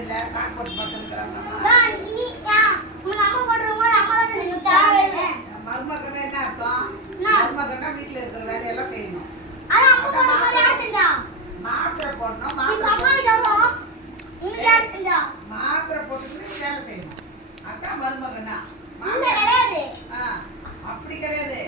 தெரியல போட்டு பார்த்துருக்குறாங்க மருமகன்னா என்ன அர்த்தம் மருமகன்னா இருக்கிற வேலையெல்லாம் செய்யணும் மாத்திரை போடணும் மாத்திரை போட்டு- வேலை செய்யணும் அதான் மருமகனா அப்படி கிடையாது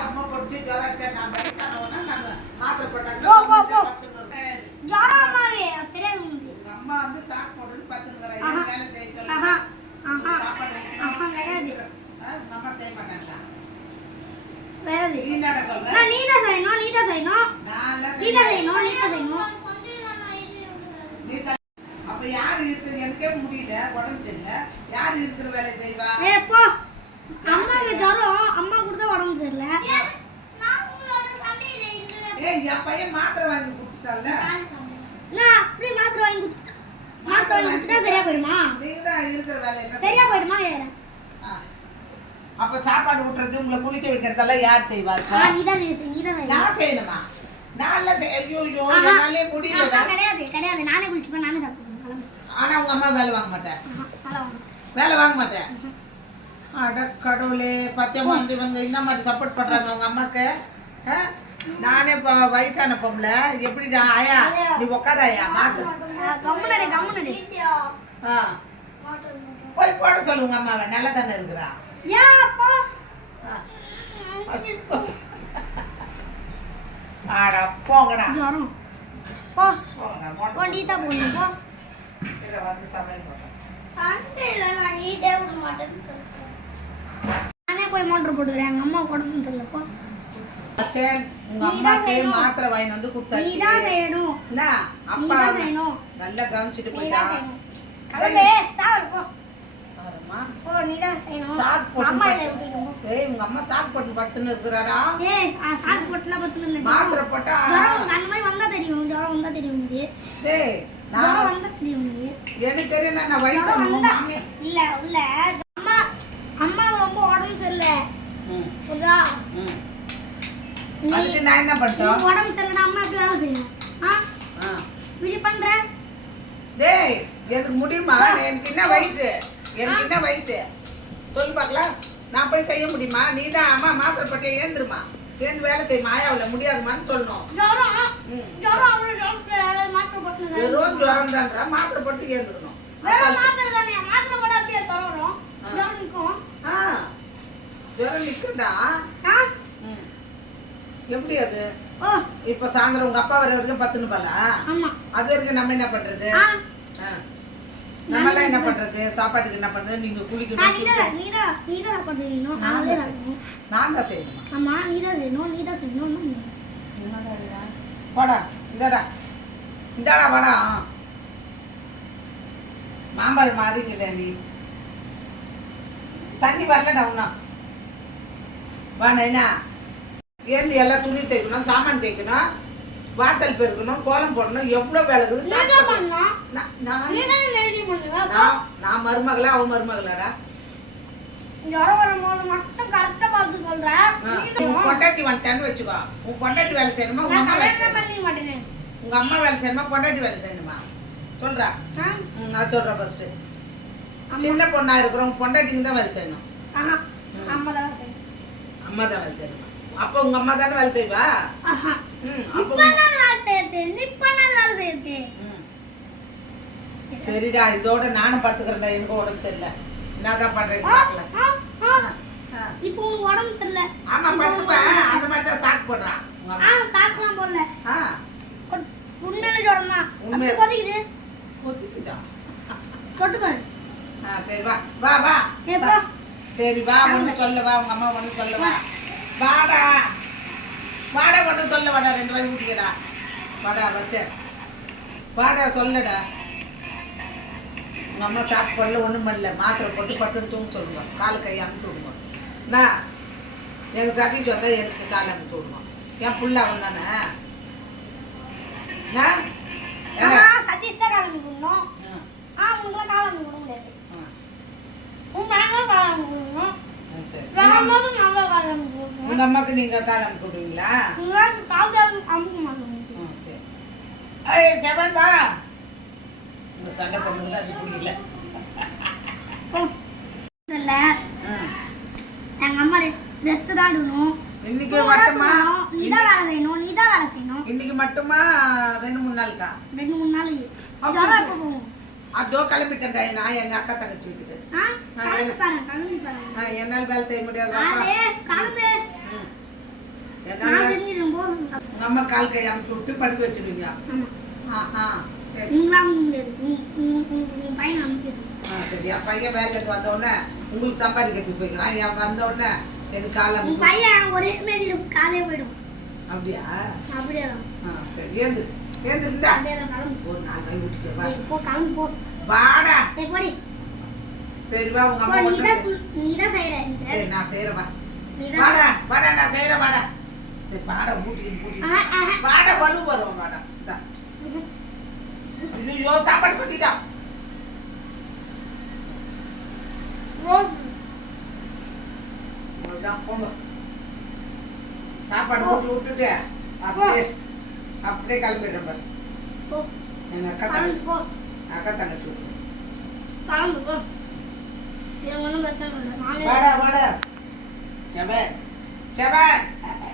அம்மா போட்டு ஜுரம் நான் வயசானவனா நான் மாத்திரை போட்டாங்க போ, போ, போ. கிடையாது ஜாமாவே தெரியாது உங்களுக்கு உங்க அம்மா வந்து சாக்கு போட்டுன்னு பத்துங்கிற ஆஹா. வேலை செய்ய ஆஹா. சொல்லுங்க ஆஹா. சாப்பாடு ஆஹா கிடையாது ஆ, உங்க அம்மா செய்ய மாட்டாங்களா? கிடையாது நீ என்னடா சொல்ற. நான் நீ தான் செய்யணும் நீ தான் செய்யணும். நான் எல்லாம் நீ தான் செய்யல. செய்யணும் நீ தான் செய்யணும். நீ தான் அப்ப யாரு இருக்குது எனக்கே முடியல உடம்பு சரியில்லை. யாரு இருக்கிற வேலையை செய்வா? ஏ போ. அம்மாவுக்கு ஜுரம். அம்மா கூட தான் உடம்பு சரியில்லை. ஏய் என் பையன் மாத்திரை வாங்கி கொடுத்துட்டால நான் அப்படி மாத்திரை வாங்கி கொடுத்து மாத்திரை வாங்கி கொடுத்துட்டா சரியா போயிடுமா நீங்க தான் இருக்கிற வேலையெல்லாம் சரியா போயிடுமா கேக்குறேன். அப்ப சாப்பாடு ஊட்டுறது உங்களை குளிக்க வைக்கிறதெல்லாம் யார் செய்வா இப்ப? ஆ, நீ தான் நீ தான் செய்யணும். நான் செய்யணுமா நான் எல்லாம் செய்- ஐயோ ஐயோ. என்னாலே முடியல கிடையாது கிடையாது நானே குளிச்சுப்பேன் நானே சாப்பிடுவேன். ஆனா உங்க அம்மா வேலை வாங்க மாட்டேன். வேலை வாங்க மாட்டேன் அட கடவுளே பச்சை இவங்க என்ன மாதிரி சப்போர்ட் பண்றாங்க உங்க அம்மாக்கு? நானே இப்போ வயசான பொம்பளை. எப்படிடா ஆயா? நீ உட்கார ஆயா மாத்து. ஆ, கம்முனு இரு, கம்முனு இரு. ஆ. போய் போட சொல்லு உங்க அம்மாவை. நல்லா தானே இருக்கிறா? ஏன் அப்பா? ஆ. அட போங்கடா. ஜுரம். போ, போங்க போ, மொட்டை நீ தான் போகணும், போ. இதை வந்து சமையல் பண்ணுறேன் நானே போய் மோட்டர் போட்டுக்கிறேன். எங்க அம்மா உடம்பு தெரியல போ. சரி, உங்க அம்மாக்கு மாத்திரை வாங்கி வந்து கொடுத்தாச்சு. செய்யணும் என்ன அப்பா செய்யணும் நல்லா கவனிச்சுட்டு நீ போயிட்டா. தான் செய்யணும் கிளம்பு, தாவரு, போ. பாரும்மா. போ நீ தான் செய்யணும். சாக்கு போட்டு அம்மா படுத்து- இல்லை விட்டுட்டு போ ஏய் உங்க அம்மா சாக்கு போட்டு படுத்துன்னு இருக்கிறாடா. ஏய் ஆ, சாக்கு போட்டுனா பத்து இல்லை மாத்திரை போட்டா. தெரியும். தெரியும் எனக்கு தெரியும் நான் வயிற்று இல்ல இல்ல. அம்மா அம்மா ரொம்ப உடம்பு சரியில்லை. அதுக்கு நான் என்ன பண்ணிட்டோம்? உடம்பு சரியில்லைன்னா அம்மா எப்படி வேலை செய்யணும். இப்படி பண்ற? டேய் எனக்கு முடியுமா? எனக்கு என்ன வயசு? எனக்கு என்ன வயசு? சொல்லு பார்க்கலாம். நான் போய் செய்ய முடியுமா? நீ தான் அம்மா மாத்திரை போட்டு ஏந்துருமா சேர்ந்து வேலை செய்யுமா. ஆயாவில் முடியாதுமான்னு சொல்லணும். ம். ஜுரம் தான்றா. மாத்திரை போட்டு ஏந்துக்கணும் ஜுரம் வரும் ஆ. ஜுரம் நிற்கும். ஆ. ஜுரம் நிற்குண்டா ஆ ம். எப்படி அது? இப்ப சாயந்தரம் உங்க அப்பா வர வரைக்கும் பத்துன்னு பாலா அது வரைக்கும் நம்ம என்ன பண்றது? ஆ. நம்மலாம் என்ன பண்றது? சாப்பாட்டுக்கு என்ன பண்றது? நீங்க குளிக்கணும் செய்யணும். நான் தான் தான் செய்யணுமா. ஆமா நீதான் செய்யணும் நீதான் செய்யணும் என்னடா இது? போடா இந்தாடா. இந்தாடா வாடா. மாம்பழம் மாறிங்கல நீ. தண்ணி வரலடா உண்ணா. வா நைனா ஏந்து எல்லாம் துணி தைக்கணும் சாமான் தைக்கணும் வாசல் பெருக்கணும் கோலம் போடணும் எவ்வளோ வேலை இருக்குது? start நீதான் பண்ணு. பண்ணணும்? நான் மருமகளா அவன் மருமகளாடா? பொண்டாட்டி வந்துட்டான்னு வச்சுக்கோ. உன் பொண்டாட்டி வேலை செய்யணுமா? உங்க அம்மா வேலை செய்யணுமா? பொண்டாட்டி வேலை செய்யணுமா? சொல்றா. நான் சொல்றேன் ஃபர்ஸ்ட். சின்ன பொண்ணா இருக்கிறவங்க பொண்டாட்டிங்க தான் வேலை செய்யணும். அம்மா தான் வேலை செய்யணும்? அப்போ உங்க அம்மா தானே வேலை செய்வா. சரிடா இதோட நானும் பாத்துக்கிறேன்டா எனக்கு உடம்பு சரியில்லை. என்னதான் ஆ. ஆ. இப்போ உடம்பு தெரியல ஆமா படுத்துப்பேன் அந்த மாதிரி தான் சாக்கு போடுறான் காக்கலாம் போடல. உண்மையில ஜுரம் தான் உண்மை. அப்படி கொதிக்குது. கொத்திக்கிட்டா. தொட்டு பாரு. சரி வா. வா வா. சரி வா ஒண்ணு சொல்ல வா உங்க அம்மா ஒண்ணு சொல்ல வா. வாடா. வாடா ஒண்ணு சொல்ல வாடா. ரெண்டு வாய் ஊட்டிக்கடா. வாடா வச்ச. வாடா சொல்லடா. உங்க அம்மா சாப்பிட்டு பண்ணல ஒண்ணும் பண்ணல. மாத்திரை போட்டு பத்து தூங்க சொல்லுங்க. காலு கை அமுத்து விடுங்க. என்ன எங்க சதீஷ் வந்தா எனக்கு காலை அமுத்து விடுங்க. என் புள்ள அவன் தானே? சதீஷ் தான் காலம் கொடுக்கணும் ம், ஆ. உங்களை காலம் முடியாது ம், உங்க பையனும் காலம் கொடுக்கணும் ம், சரி வரும்போது நல்லா காலம் கொடுக்கணும் உங்க அம்மாக்கு நீங்க காலை அமுத்து விடுவீங்களா? காலம் அமுக்க மாட்டோம் ம், சரி ஏய் ஜெபன் வா. இந்த சண்டை பொண்ணுங்க அது பிடிக்கல இல்ல. எங்க அம்மா ரெஸ்ட் தான் எடுக்கணும் இன்னைக்கு மட்டுமா? நீ தான் வேலை செய்யணும். நீ தான் வேலை செய்யணும். இன்னைக்கு மட்டுமா? ரெண்டு மூணு நாளுக்கா? ரெண்டு மூணு நாள். அதோ கிளம்பிட்டேன்டா. நான் எங்க அக்கா தங்கச்சி வீட்டுக்கு. என்னால் வேலை செய்ய முடியாது. ஆளே கிளம்பு ம். நான் என்னால் செஞ்சிடும் போதும் உங்க அம்மா கால் கை அமைச்சு விட்டு படுக்க வச்சிருவீங்க ஆமா ஆ ஆ சரி. நீங்களாம் முடியாது உங்க- உங்க- உங்க- உங்க பையன் வேலைக்கு வந்த உடனே உங்களுக்கு சம்பாதிக்கிறதுக்கு போய்க்கலாம் என் வந்த உடனே எனக்கு காலை உங்க அமுக்கு. பையன் ஒரே மாதிரி காலே போயிடும் அப்படியா? அப்படியே சரி. ஏந்து ஏந்து இருந்தா அப்படியே தான் கிளம்பு ஒரு நாலு கை விட்டுக்க வா. ஏய், போ கிளம்பு போ வாடா. ஏய், போடி. சரி வா உங்க அம்மா நீ தான் செய்யற சரி நான் செய்யறேன் வாடா வாடா நான் செய்யறேன் வாடா. சரி வாடா. வாடா வலு வரும் வாடா. ஐயோ சாப்பாடு கொட்டிட்டா. சாப்பாடு போட்டு விட்டுட்டு அப்படியே அப்படியே கிளம்பிடுறேன் பாரு. போ. என் அக்கா கிளம்பு தங்கச்சி போ. அக்கா தங்கச்சி? விட்டு கிளம்பு போ எனக்கு ஒன்றும் பிரச்சனை இல்லை